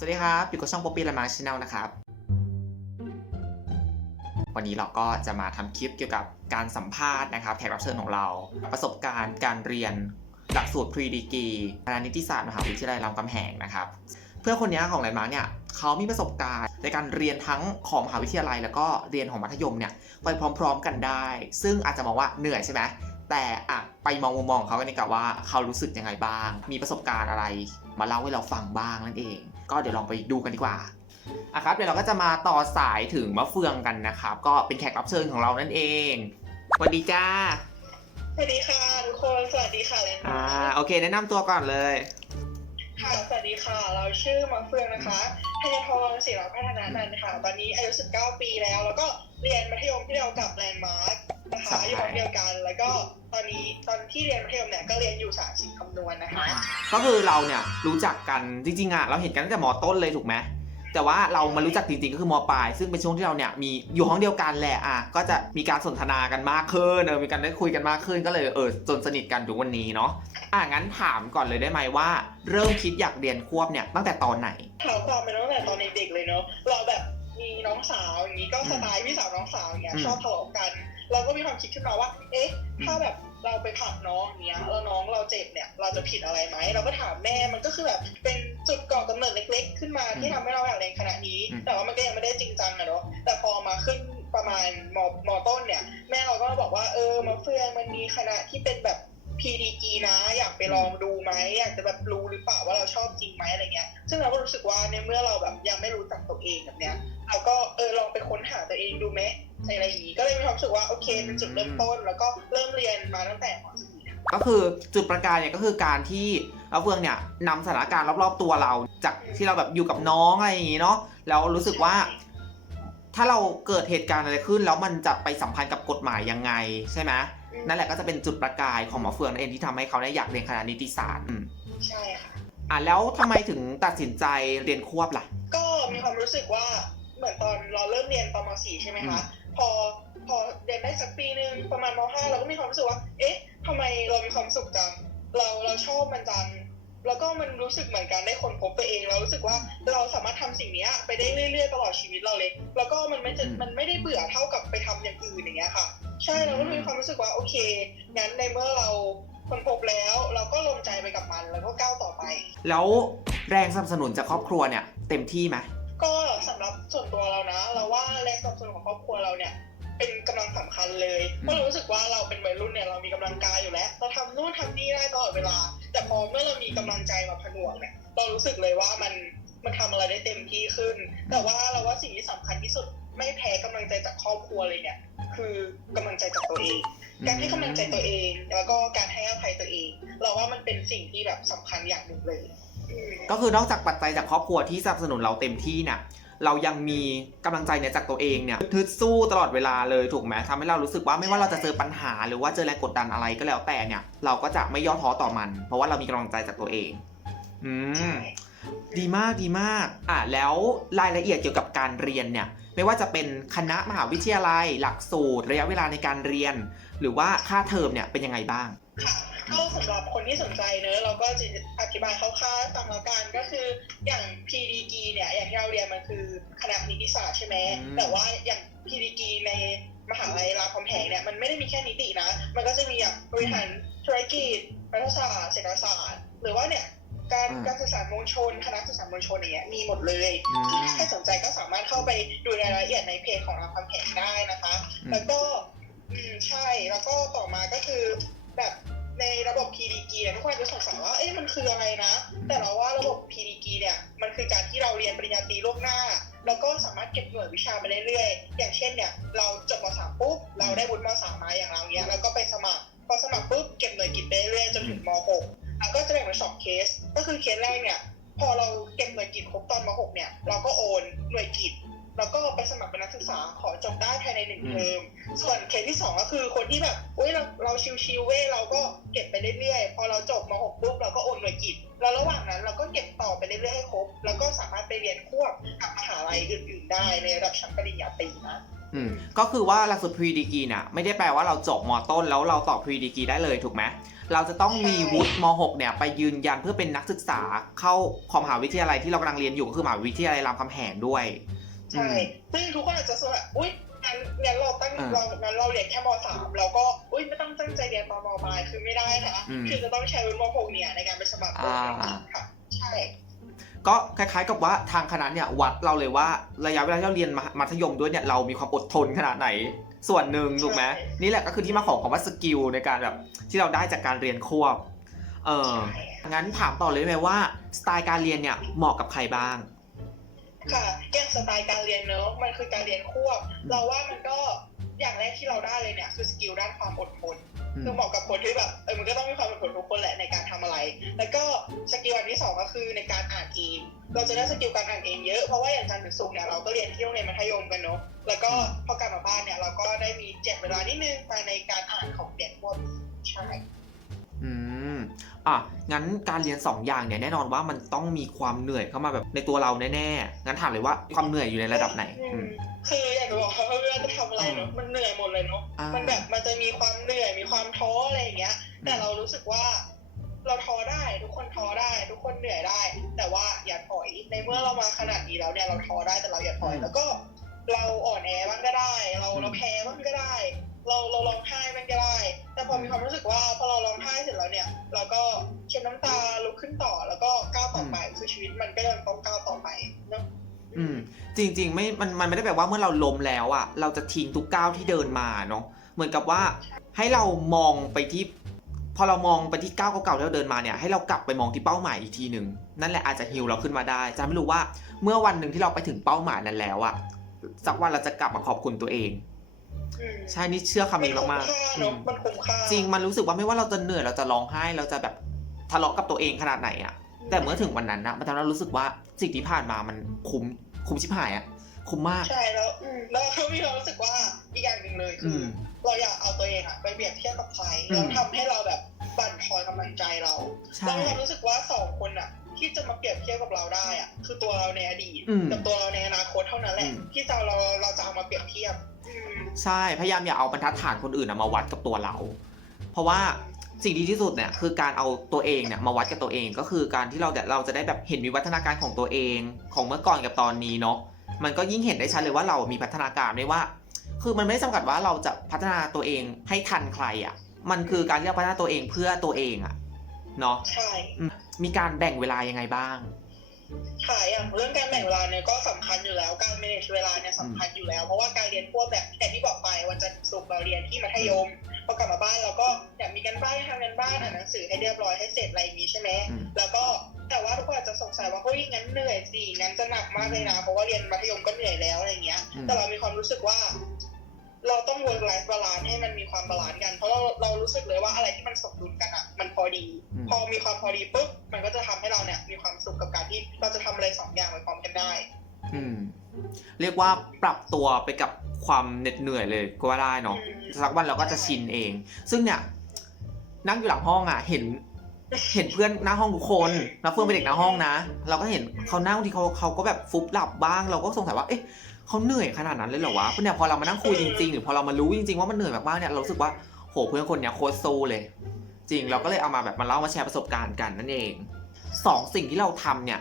สวัสดีครับ อยู่กับช่องป๊อปปี้และมาชแนลนะครับ วันนี้เราก็จะมาทำคลิปเกี่ยวกับการสัมภาษณ์นะครับแขกรับเชิญของเรา ประสบการณ์การเรียนหลักสูตรพรีดีกรีคณะนิติศาสตร์มหาวิทยาลัยรามคำแหงนะครับ เพื่อนคนนี้ของแลนด์มาร์เนี่ยเขามีประสบการณ์ในการเรียนทั้งของมหาวิทยาลัย แล้วก็เรียนของมัธยมเนี่ยไปพร้อม ๆ กันได้ ซึ่งอาจจะมองว่าเหนื่อยใช่ไหมแต่อะไปมองมุมมองของเขากันดีกว่าว่าเขารู้สึกยังไงบ้าง มีประสบการณ์อะไร มาเล่าให้เราฟังบ้างนั่นเอง ก็เดี๋ยวลองไปดูกันดีกว่าอะครับเดี๋ยวเราก็จะมาต่อสายถึงมะเฟืองกันนะครับ ก็เป็นแขกรับเชิญของเรานั่นเองสวัสดีจ้าสวัสดีค่ะทุกคนสวัสดีค่ะเลนอ่าโอเค แนะนำตัวก่อนเลย ค่ะสวัสดีค่ะ เราชื่อมาเฟืองนะคะธัญทรศิลพัฒนานันท์ค่ะ ตอนนี้อายุ 19 ปีแล้ว แล้วก็เรียนมัธยมที่เดียวกับแลนด์มาร์ก นะคะใช่อยู่โรงเดียวกัน แล้วก็ตอนนี้ตอนที่เรียนมัธยมเนี่ยก็เรียนอยู่สาสิคำนวณนะคะก็คือเราเนี่ยรู้จักกันจริงๆอะเราเห็นกันตั้งแต่มต้นเลยถูกไหมแต่ว่าเรามารู้จักจริงๆก็คือมปลาย ซึ่งเป็นช่วงที่เราเนี่ยมีอยู่ห้องเดียวกันแหละอะก็จะมีการสนทนากันมากขึ้นเออมีการได้คุยกันมากขึ้นก็เลยเออจนสนิทกันถึงวันนี้เนาะอะงั้นถามก่อนเลยได้ไหมว่า เริ่มคิดอยากเรียนควบเนี่ยตั้งแต่ตอนไหนเราความเป็นตั้งแต่ตอนเด็กๆเลยเนาะเราแบบมีน้องสาวอย่างนี้ก็สไตล์พี่สาวน้องสาวอย่างเงี้ยอืมชอบทะเลาะกัน เราก็มีความคิดขึ้นมาว่า เอ๊ะ ถ้าแบบเราไปผลักน้องอย่างเงี้ยแล้วน้องเราเจ็บเนี่ย เราจะผิดอะไรไหม เราก็ถามแม่ มันก็คือแบบเป็นจุดก่อกำเนิดเล็ก ๆ ขึ้นมาที่ทำให้เราอยากเรียนคณะนี้อืมแต่ว่ามันก็ยังไม่ได้จริงจังอะเนาะ แต่พอมาขึ้นประมาณมมต้นเนี่ย แม่เราก็บอกว่า เออ มาเฟืองมันมีคณะที่เป็นแบบ PDG นะ อยากไปลองดูไหม อยากจะแบบรู้หรือเปล่าว่าเราชอบจริงไหมอะไรเงี้ย ซึ่งเราก็รู้สึกว่าในเมื่อเราแบบยังไม่รู้จัก ตัวเองแบบเนี้ยเราก็เออลองไปค้นหาตัวเองดูไหมในอะไรอย่างงี้ก็เลยมีความรู้สึกว่าโอเคเป็นจุดเริ่มต้น แล้วก็เริ่มเรียนมาตั้งแต่ม .4 ก็คือจุดประกายเนี่ยก็คือการที่เราเฟืองเนี่ยนำสถานการณ์รอบๆตัวเรา จากที่เราแบบอยู่กับน้องอะไรอย่างงี้เนาะแล้วรู้สึกว่า ถ้าเราเกิดเหตุการณ์อะไรขึ้น แล้วมันจะไปสัมพันธ์กับกฎหมายยังไงใช่ไหมนั่นแหละก็จะเป็นจุดประกายของหมอเฟืองนั่นเองที่ทำให้เขาเนี่ยอยากเรียนคณะนิติศาสตร์อืมใช่ค่ะอะแล้วทำไมถึงตัดสินใจเรียนควบล่ะ ก็มีความรู้สึกว่าเหมือนตอนเราเริ่มเรียนตอนม .4 ใช่ไหมคะ พอพอเรียนได้สักปีหนึ่งประมาณม .5 เราก็มีความรู้สึกว่า เอ๊ะทำไมเรามีความสุขจัง เราเราชอบมันจัง แล้วก็มันรู้สึกเหมือนกันได้คนพบตัวเองเรารู้สึกว่าเราสามารถทำสิ่งเนี้ยไปได้เรื่อยๆตลอดชีวิตเราเลย แล้วก็มันไม่จะอืมมันไม่ได้เบื่อเท่ากับไปทำอย่างอื่นอย่างเงี้ยค่ะ ใช่เราก็มีความรู้สึกว่าโอเคงั้นในเมื่อเราคนพบแล้วเราก็ลงใจไปกับมันแล้วก็ก้าวต่อไป แล้วแรงสนับสนุนจากครอบครัวเนี่ย เต็มที่ไหม ก็สำหรับส่วนตัวเรานะ เราว่าแรงสนับสนุนของครอบครัวเราเนี่ย เป็นกำลังสำคัญเลยเพราะเรารู้สึกว่าเราเป็นวัยรุ่นเนี่ยเรามีกำลังกายอยู่แล้วเราทำนู่นทำนี่ได้ตลอดเวลา แต่พอเมื่อเรามีกำลังใจมาผนวกเนี่ยเรารู้สึกเลยว่ามันมันทำอะไรได้เต็มที่ขึ้น แต่ว่าเราว่าสิ่งที่สำคัญที่สุดไม่แพ้กำลังใจจากครอบครัวเลยเนี่ย คือกำลังใจจากตัวเอง การให้กำลังใจตัวเอง แล้วก็การให้อภัยตัวเอง เราว่ามันเป็นสิ่งที่แบบสำคัญอย่างหนึ่งเลยอืม ก็คือนอกจากปัจจัยจากครอบครัวที่สนับสนุนเราเต็มที่เนี่ยเรายังมีกำลังใจเนี่ยจากตัวเองเนี่ยทึดสู้ตลอดเวลาเลยถูกไหมทำให้เรารู้สึกว่าไม่ว่าเราจะเจอปัญหา หรือว่าเจอแรงกดดันอะไรก็แล้วแต่เนี่ย เราก็จะไม่ย่อท้อต่อมัน เพราะว่าเรามีกำลังใจจากตัวเอง อืมดีมากดีมาก อะแล้วรายละเอียดเกี่ยวกับการเรียนเนี่ย ไม่ว่าจะเป็นคณะมหาวิทยาลัย หลักสูตร ระยะเวลาในการเรียน หรือว่าค่าเทอมเนี่ยเป็นยังไงบ้าง ค่ะก็สำหรับคนที่สนใจเนอะเราก็จะอธิบายคร่าวๆตามละกันก็คืออย่าง PDG เนี่ยอย่างที่เราเรียนมันคือคณะนิติศาสตร์ใช่ไหมอืม แต่ว่าอย่าง PDG ในมหาลัยรามคำแหงเนี่ยมันไม่ได้มีแค่นิตินะ มันก็จะมีอย่างบริหารธุรกิจรัฐศาสตร์เศรษฐศาสตร์ หรือว่าเนี่ยการการสื่อสารมวลชน คณะสื่อสารมวลชนอย่างเงี้ยมีหมดเลย อืม ถ้าสนใจก็สามารถเข้าไปดูรายละเอียดในเพจของรามคำแหงได้นะคะ อืม แล้วก็ อืมใช่ แล้วก็ต่อมาก็คือ แบบในระบบ PDG เนี่ยทุกคนจะสงสัยว่าเอ๊ะมันคืออะไรนะ แต่เราว่าระบบ PDG เนี่ยมันคือการที่เราเรียนปริญญาตรีล่วงหน้า แล้วก็สามารถเก็บหน่วยวิชาไปเรื่อยๆ อย่างเช่นเนี่ยเราจบมสามปุ๊บเราได้วุฒิมสามมาอย่างเราเนี้ยแล้วก็ไปสมัครพอสมัครปุ๊บเก็บหน่วยกิจไปเรื่อยๆจนถึงมหกแล้วก็จะแบ่งเป็นสองเคส ก็คือเคสแรกเนี่ยพอเราเก็บหน่วยกิจครบตอนมหกเนี่ยเราก็โอนหน่วยกิจ แล้วก็ไปสมัครเป็นนักศึกษาขอจบได้ภายในหนึ่งอืมเทอมส่วนเคสที่สองก็คือคนที่แบบอุ้ยเราเราชิวๆเว้ยเราก็เก็บไปเรื่อยๆพอเราจบมหกปุ๊บเราก็โอนหน่วยกิจแล้วระหว่างนั้นเราก็เก็บต่อไปเรื่อยๆให้ครบ แล้วก็สามารถไปเรียนควบกับมหาลัยอื่นๆ ได้ในระดับชั้นปริญญาตรีนะอืมก็คือว่าหลักสูตร pre degree เนี่ยไม่ได้แปลว่าเราจบมต้น แล้วเราต่อ pre degree ได้เลยถูกไหมเราจะต้องมีวุฒิม .6 เนี่ยไปยืนยันเพื่อเป็นนักศึกษาเข้าของมหาวิทยาลัยที่เรากำลังเรียนอยู่ก็คือมหาวิทยาลัยรามคำแหงด้วย ใช่ซึ่งทุกคนอาจจะสงสัยอุ้ยงั้นงั้นเราตั้งอ่าเรางั้นเราเรียนแค่มสามเราก็อุ้ยไม่ต้องตั้งใจเรียนตอนมปลายคือไม่ได้นะอืมคือจะต้องใช้วุฒิมหกเนี่ยในการไปสมัครอ่าค่ะใช่ก็คล้ายๆกับว่าทางคณะเนี่ยวัดเราเลยว่าระยะเวลาที่เราเรียนมหามัธยมด้วยเนี่ยเรามีความอดทนขนาดไหนส่วนหนึ่งถูกไหมนี่แหละก็คือที่มาของคำว่าสกิลในการแบบที่เราได้จากการเรียนควบเออใช่งั้นถามต่อเลยได้ไหมว่าสไตล์การเรียนเนี่ยเหมาะกับใครบ้าง ค่ะอย่างสไตล์การเรียนเนอะมันคือการเรียนควบ เราว่ามันก็อย่างแรกที่เราได้เลยเนี่ยคือสกิลด้านความอดทนอืมคือเหมาะกับคนที่แบบเออมันก็ต้องมีความอดทนทุกคนแหละในการทำอะไร แล้วก็สกิลอันที่สองก็คือในการอ่านเองเราจะได้สกิลการอ่านเองเยอะเพราะว่าอย่างจันทร์ถึงศุกร์เนี่ยเราก็เรียนที่โรงเรียนมัธยมกันเนอะแล้วก็พอกลับมาบ้านเนี่ยเราก็ได้มีเจ็ดเวลานิดนึงไปในการอ่านของเรียนพวกใช่อืม อะงั้นการเรียนสองอย่างเนี่ยแน่นอนว่ามันต้องมีความเหนื่อยเข้ามาแบบในตัวเราแน่ๆงั้นถามเลยว่าความเหนื่อยอยู่ในระดับไหนอือืมมคืออยากจะบอกว่าเวลาจะทำอะไรเนอะมันเหนื่อยหมดเลยเนอะอ่ามัมันแบบมันจะมีความเหนื่อยมีความท้ออะไรอย่างเงี้ย แต่เรารู้สึกว่า เราท้อได้ทุกคนท้อได้ ทุกคนเหนื่อยได้ แต่ว่าอย่าถอยในเมื่อเรามาขนาดนี้แล้วเนี่ยเราท้อได้แต่เราอย่าถอยแล้วก็ เราอ่อนแอบ้างก็ได้ เราเราแพ้บ้างก็ได้ เราเราร้องไห้บ้างก็ได้ แต่พอมีความรู้สึกว่าพอเราร้องไห้เสร็จแล้วเนี่ย เราก็เช็ดน้ำตาลุกขึ้นต่อแล้วก็ก้าวต่อไปคือชีวิตมันก็ยังต้องก้าวต่อไปเนอะอืม จริง ๆ ไม่มันมันไม่ได้แปลว่าเมื่อเราล้มแล้วอะเราจะทิ้งทุกก้าวที่เดินมาเนาะเหมือนกับว่าให้เรามองไปที่พอเรามองไปที่ก้าวเก่าๆที่เราเดินมาเนี่ยให้เรากลับไปมองที่เป้าหมายอีกทีหนึ่งนั่นแหละอาจจะฮิวเราขึ้นมาได้จะไม่รู้ว่าเมื่อวันหนึ่งที่เราไปถึงเป้าหมายนั้นแล้วอะสักวันเราจะกลับมาขอบคุณตัวเองอืม ใช่นี่เชื่อคำนี้มากคุ้ค่ๆอืเนอะมมันคุ้มค่าจริงมันรู้สึกว่าไม่ว่าเราจะเหนื่อยเราจะร้องไห้เราจะแบบทะเลาะกับตัวเองขนาดไหนอะแต่เมื่อถึงวันนั้นนะมันทำให้เรารู้สึกว่าสิ่งที่ผ่านมามันคุ้มคุ้มชิบหายอะ คุ้มมาก ใช่แล้วอืมแล้วก็มีความรู้สึกว่าอีกอย่างหนึ่งเลยคืออม เราอยากเอาตัวเองอะไปเปรียบเทียบกับใครอืมแล้วทำให้เราแบบบั่นทอนกำลังใจเราใช่เรามีความรู้สึกว่าสองคนอะที่จะมาเปรียบเทียบกับเราได้อะคือตัวเราในอดีตอืมกับตัวเราในอนาคตเท่านั้นแหละอืม ที่จะเราเราจะเอามาเปรียบเทียบอืมใช่ พยายามอย่าเอาบรรทัดฐานคนอื่นนะมาวัดกับตัวเรา เพราะว่าสิ่งดีที่สุดเนี่ยคือการเอาตัวเองเนี่ยมาวัดกับตัวเองก็คือการที่เราเราจะได้แบบเห็นวิวัฒนาการของตัวเอง ของเมื่อก่อนกับตอนนี้เนาะ มันก็ยิ่งเห็นได้ชัดเลยว่าเรามีพัฒนาการไม่ว่า คือมันไม่ได้จำกัดว่าเราจะพัฒนาตัวเองให้ทันใครอะ่ะ มันคือการที่เราพัฒนาตัวเองเพื่อตัวเองอะ่ะเนาะใช่มีการแบ่งเวลายังไงบ้างค่ะอย่างเรื่องการแบ่งเวลาเนี่ยก็สำคัญอยู่แล้วการ manage เวลาเนี่ยสำคัญอยู่แล้ว เพราะว่าการเรียนพวกแบบอย่างที่บอกไปวันจันทร์ถึงศุกร์เราเรียนที่มัธยมพอกลับมาบ้านเราก็อยากมีกันบ้านทำกันบ้านอ่านหนังสือให้เรียบร้อยให้เสร็จอะไรอย่างนี้ใช่ไหมอืมแล้วก็แต่ว่าทุก เหนื่อยสิงั้นจะหนักมากเลยนะเพราะว่าเรียนมัธยมก็เหนื่อยแล้วอะไรเงี้ยอืมแต่เรามีความรู้สึกว่า เราต้อง work life balance ให้มันมีความบาลานซ์กัน เพราะเราเรารู้สึกเลยว่าอะไรที่มันสมดุลกันอะ มันพอดีอืมพอมีความพอดีปุ๊บมันก็จะทำให้เราเนี่ย มีความสุขกับการที่เราจะทำอะไรสองอย่างไปพร้อมกันได้ อืม เรียกว่าปรับตัวไปกับความเหน็ดเหนื่อยเลยก็ว่าได้เนาะอืมสักวันเราก็จะชินเอง ซึ่งเนี่ยนั่งอยู่หลังห้องอะ เห็น เห็นเพื่อนหน้าห้องทุกคนแล้วเพื่อนเป็นเด็กหน้าห้องนะ เราก็เห็นเขานั่งบางทีเขาเขาก็แบบฟุบหลับบ้าง เราก็สงสัยว่า เอ๊ะเขาเหนื่อยขนาดนั้นเลยเหรอวะเพราะเนี่ยพอเรามานั่งคุยจริงๆ หรือพอเรามารู้จริงๆว่ามันเหนื่อยมากๆเนี่ยเรารู้สึกว่าโหเพื่อนคนเนี้ยโคตรสู้เลย จริงเราก็เลยเอามาแบบมาเล่ามาแชร์ประสบการณ์กันนั่นเองสองสิ่งที่เราทำเนี่ย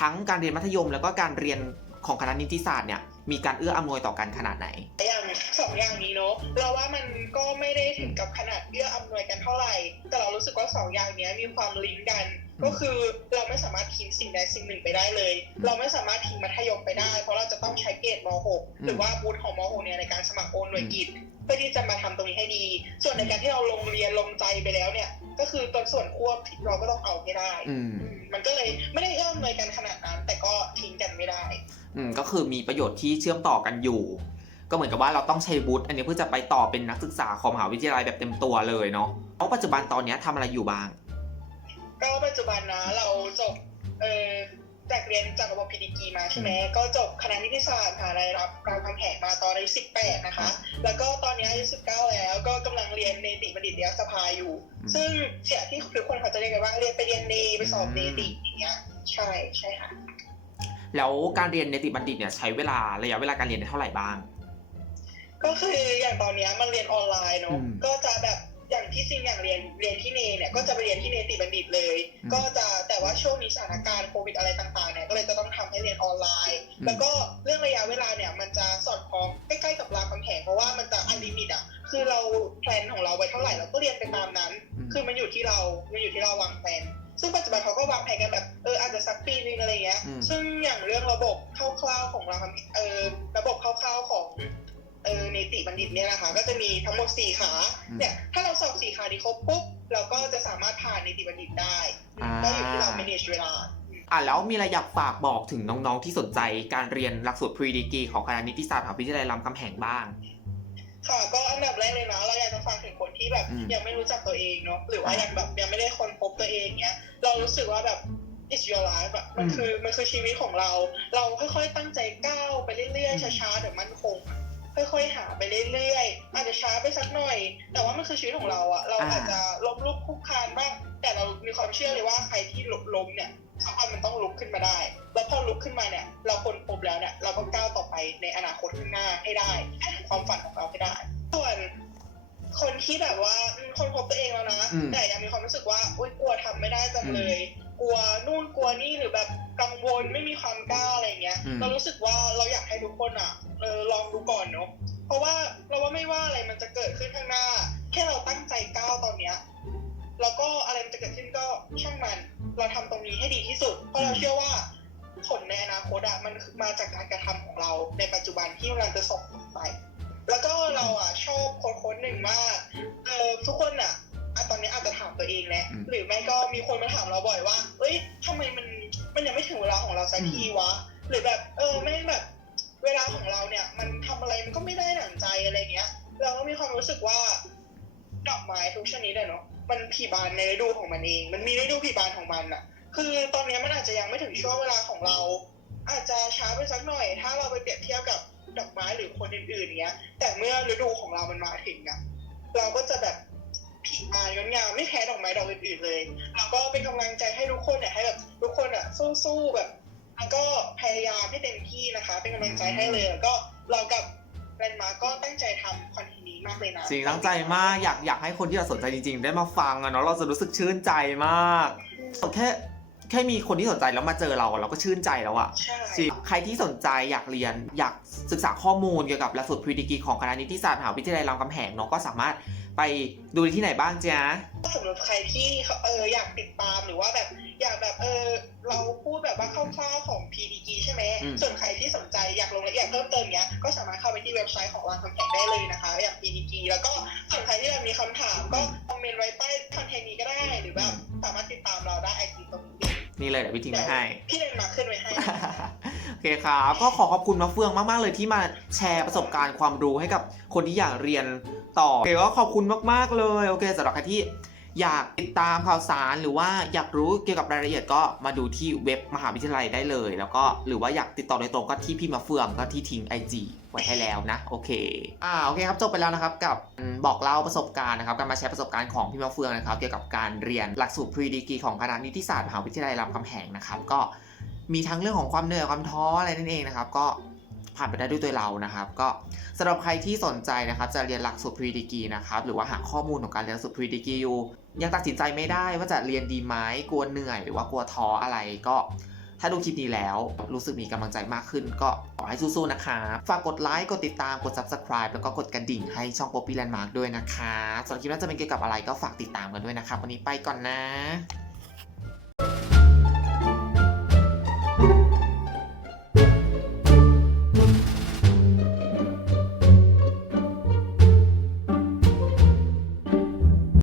ทั้งการเรียนมัธยมแล้วก็การเรียนของคณะนิติศาสตร์เนี่ย มีการเอื้ออำนวยต่อกันขนาดไหนอย่างสองอย่างนี้เนอะเราว่ามันก็ไม่ได้ถึงกับขนาดเอื้ออำนวยกันเท่าไหร่ แต่เรารู้สึกว่าสองอย่างเนี้ยมีความลิงก์กันอืมก็คือเราไม่สามารถทิ้งสิ่งใดสิ่งหนึ่งไปได้เลยอืมเราไม่สามารถทิ้งมัธยมไปได้ เพราะเราจะต้องใช้เกรดมอืม .6 หรือว่าบูธของม .6 เนี่ยในการสมัครโอนหน่วยกิจเพื่อที่จะมาทำตรงนี้ให้ดี ส่วนในการที่เราลงเรียนลงใจไปแล้วเนี่ย ก็คือตัวส่วนควบเราก็ต้องเอาให้ได้อืมอืมมันก็เลยไม่ได้เอื้ออำนวยกันขนาดนั้น แต่ก็ทิ้งกันไม่ได้ อืมก็คือมีประโยชน์ที่เชื่อมต่อกันอยู่ ก็เหมือนกับว่าเราต้องใช้วุฒิอันนี้เพื่อจะไปต่อเป็นนักศึกษาของมหาวิทยาลัยแบบเต็มตัวเลยเนาะแล้วปัจจุบันตอนเนี้ยทำอะไรอยู่บ้าง ก็ปัจจุบันนะเราจบเออจากเรียนจากระบบพีดีกีมาใช่ไหมก็จบคณะนิติศาสตร์มหาลัยรับรามคำแหงมาตอนอายุ18นะคะ แล้วก็ตอนนี้อายุ19แล้วก็กำลังเรียนเนติบัณฑิตยสภาอยู่อืมซึ่งเสียที่ทุกคนเขาจะเรียกกันว่าเรียนไปเรียนเนไปสอบอืมเนติอย่างเงี้ยใช่ใช่ค่ะ แล้วการเรียนเนติบัณฑิตเนี่ยใช้เวลาระยะเวลาการเรียนเท่าไหร่บ้าง ก็คืออย่างตอนเนี้ยมันเรียนออนไลน์เนอะอืมก็จะแบบอย่างที่ซิงอย่างเรียนเรียนที่เนเนี่ยก็จะไปเรียนที่เนติบัณฑิตเลยอืมก็จะแต่ว่าช่วงนี้สถานการณ์โควิดอะไรต่างๆเนี่ยก็เลยจะต้องทำให้เรียนออนไลน์อืมแล้วก็เรื่องระยะเวลาเนี่ยมันจะสอดคล้องใกล้ๆกับรามคำแหงเพราะว่ามันจะอันลิมิตอะคือเราแพลนของเราไว้เท่าไหร่เราก็เรียนไปตามนั้นอืมคือมันอยู่ที่เรา มันอยู่ที่เราวางแผน ซึ่งปัจจุบันเขาก็วางแผนกันแบบเอออาจจะสักปีนึงอะไรเงี้ยอืมซึ่งอย่างเรื่องระบบคร่าวๆของเราเออระบบคร่าวๆของเออเนติบัณฑิตเนี่ยนะคะก็จะมีทั้งหมดสี่ขาเนี่ยถ้าเราสอบสี่ขาดีครบปุ๊บเราก็จะสามารถผ่านเนติบัณฑิตได้อ่าก็อยู่ที่เรา manage เวลาอะแล้วมีอะไรอยากฝากบอกถึงน้องๆที่สนใจการเรียนหลักสูตร pre degree ของคณะนิติศาสตร์มหาวิทยาลัยรามคำแหงบ้าง ค่ะก็อันดับแรกเลยนะเราอย ยังไม่รู้จักตัวเองเนาะหรือว่าอ่ายังแบบยังไม่ได้ค้นพบตัวเองเนี้ย เรารู้สึกว่าแบบ it's your life อะมันอืมคือมันคือชีวิตของเรา เราค่อยๆตั้งใจก้าวไปเรื่อยอืมๆช้าๆแต่มั่นคงอะค่อยๆหาไปเรื่อยๆอาจจะช้าไปสักหน่อย แต่ว่ามันคือชีวิตของเราอะเราอาจจะล้มลุกคลุกคลานบ้างแต่เรามีความเชื่อเลยว่าใครที่ล้มเนี่ยสักวันมันต้องลุกขึ้นมาได้ แล้วพอลุกขึ้นมาเนี่ย เราคนพบแล้วเนี่ย เราก็ก้าวต่อไปในอนาคตข้างหน้าให้ได้ให้ถึงความฝันของเราให้ได้ส่วน คนที่แบบว่าอืมคนพบตัวเองแล้วนะ อืม แต่ยังมีความรู้สึกว่าอุ้ยกลัวทำไม่ได้จังเลย กลัวนู่นกลัวนี่หรือแบบกังวลไม่มีความกล้าอะไรเงี้ย อืม เรารู้สึกว่าเราอยากให้ทุกคนอะเออลองดูก่อนเนาะเพราะว่าเราว่าไม่ว่าอะไรมันจะเกิดขึ้นข้างหน้า แค่เราตั้งใจก้าวตอนเนี้ยแล้วก็อะไรมันจะเกิดขึ้นก็ช่างมัน เราทำตรงนี้ให้ดีที่สุด เพราะเราเชื่อว่าผลในอนาคตอะมันมาจากการกระทำของเราในปัจจุบันที่กำลังจะส่งผลไป แล้วก็เราอะชอบโค้ดโค้ดหนึ่งว่าเออทุกคนอะอะตอนนี้อาจจะถามตัวเองแหละอืมหรือไม่ก็มีคนมาถามเราบ่อยว่า เอ้ยทำไมมันมันยังไม่ถึงเวลาของเราสักทีวะ หรือแบบเออไม่แบบเวลาของเราเนี่ย มันทำอะไรมันก็ไม่ได้หนังใจอะไรเงี้ย เราก็มีความรู้สึกว่าดอกไม้ทุกชนิดอะเนาะมันผีบานในฤดูของมันเอง มันมีฤดูผีบานของมันอะคือตอนนี้มันอาจจะยังไม่ถึงช่วงเวลาของเรา อาจจะช้าไปสักหน่อย ถ้าเราไปเปรียบเทียบกับ ดอกไม้หรือคนอื่นๆเนี้ย แต่เมื่อฤดูของเรามันมาถึงอะเราก็จะแบบผีบานงดงามไม่แพ้ดอกไม้ดอกอื่นๆเลยแล้วก็เป็นกำลังใจให้ทุกคนเนี่ยให้แบบทุกคนอะสู้ๆแบบแล้วก็พยายามให้เต็มที่นะคะ เป็นกำลังใจให้เลยแล้วก็เรากับแรนมาก็ตั้งใจทำคอนเทนต์นี้มากเลยนะจริงตั้งใจมากอยากอยากให้คนที่สนใจจริง ๆ ได้มาฟังอะเนาะเราจะรู้สึกชื่นใจมากแค่ แค่มีคนที่สนใจแล้วมาเจอเราอะเราก็ชื่นใจแล้วอะใช่จริงใครที่สนใจอยากเรียนอยากศึกษาข้อมูลเกี่ยวกับหลักสูตร pre degree ของคณะนิติศาสตร์มหาวิทยาลัยรามคำแหงเนาะก็สามารถ ไปดูได้ที่ไหนบ้างจ๊ะสำหรับใครที่เอออยากติดตามหรือว่าแบบอยากแบบเออเราพูดแบบว่าคร่าวๆของ PDG ใช่ไหมอืมส่วนใครที่สนใจอยากลงรายละเอียดเพิ่มเติมเนี้ย ก็สามารถเข้าไปที่เว็บไซต์ของรามคำแหงได้เลยนะคะ อย่าง PDG แล้วก็ส่วนใครที่แบบมีคำถามก็คอมเมนต์ไว้ใต้คอนเทนต์นี้ก็ได้ หรือแบบสามารถติดตามเราได้ไอจีตรงนี้นี่เลยเดี๋ยวพี่ทิ้งไว้ให้ พี่เรนมาร์คขึ้นไว้ให้ โอเคครับ ก็ขอขอบคุณมะเฟืองมากๆเลยที่มาแชร์ประสบการณ์ความรู้ให้กับคนที่อยากเรียน ต่อโอเคก็ขอบคุณมากๆเลย โอเคสำหรับใครที่อยากติดตามข่าวสารหรือว่าอยากรู้เกี่ยวกับรายละเอียดก็มาดูที่เว็บมหาวิทยาลัยได้เลย แล้วก็หรือว่าอยากติดต่อโดยตรงก็ที่พี่มะเฟืองก็ที่ทิ้ง IG ไว้ให้แล้วนะ โอเคอ่าโอเคครับจบไปแล้วนะครับกับบอกเล่าประสบการณ์นะครับการมาแชร์ประสบการณ์ของพี่มะเฟืองนะครับเกี่ยวกับการเรียนหลักสูตร pre degree ของคณะนิติศาสตร์มหาวิทยาลัยรามคำแหงนะครับก็มีทั้งเรื่องของความเหนื่อยความท้ออะไรนั่นเองนะครับก็ ผ่านไปได้ด้วยตัวเรานะครับ ก็สำหรับใครที่สนใจนะครับ จะเรียนหลักสูตร pre degree นะครับ หรือว่าหาข้อมูลของการเรียนสูตร pre degree อยู่ ยังตัดสินใจไม่ได้ว่าจะเรียนดีไหมกลัวเหนื่อย หรือว่ากลัวท้ออะไรก็ถ้าดูคลิปนี้แล้วรู้สึกมีกำลังใจมากขึ้น ก็ขอให้สู้ๆนะครับฝากกดไลค์ กดติดตาม กด subscribe แล้วก็กดกระดิ่งให้ช่อง Poppy Landmark ด้วยนะคะสำหรับคลิปน่าจะเป็นเกี่ยวกับอะไรก็ฝากติดตามกันด้วยนะครับ วันนี้ไปก่อนนะ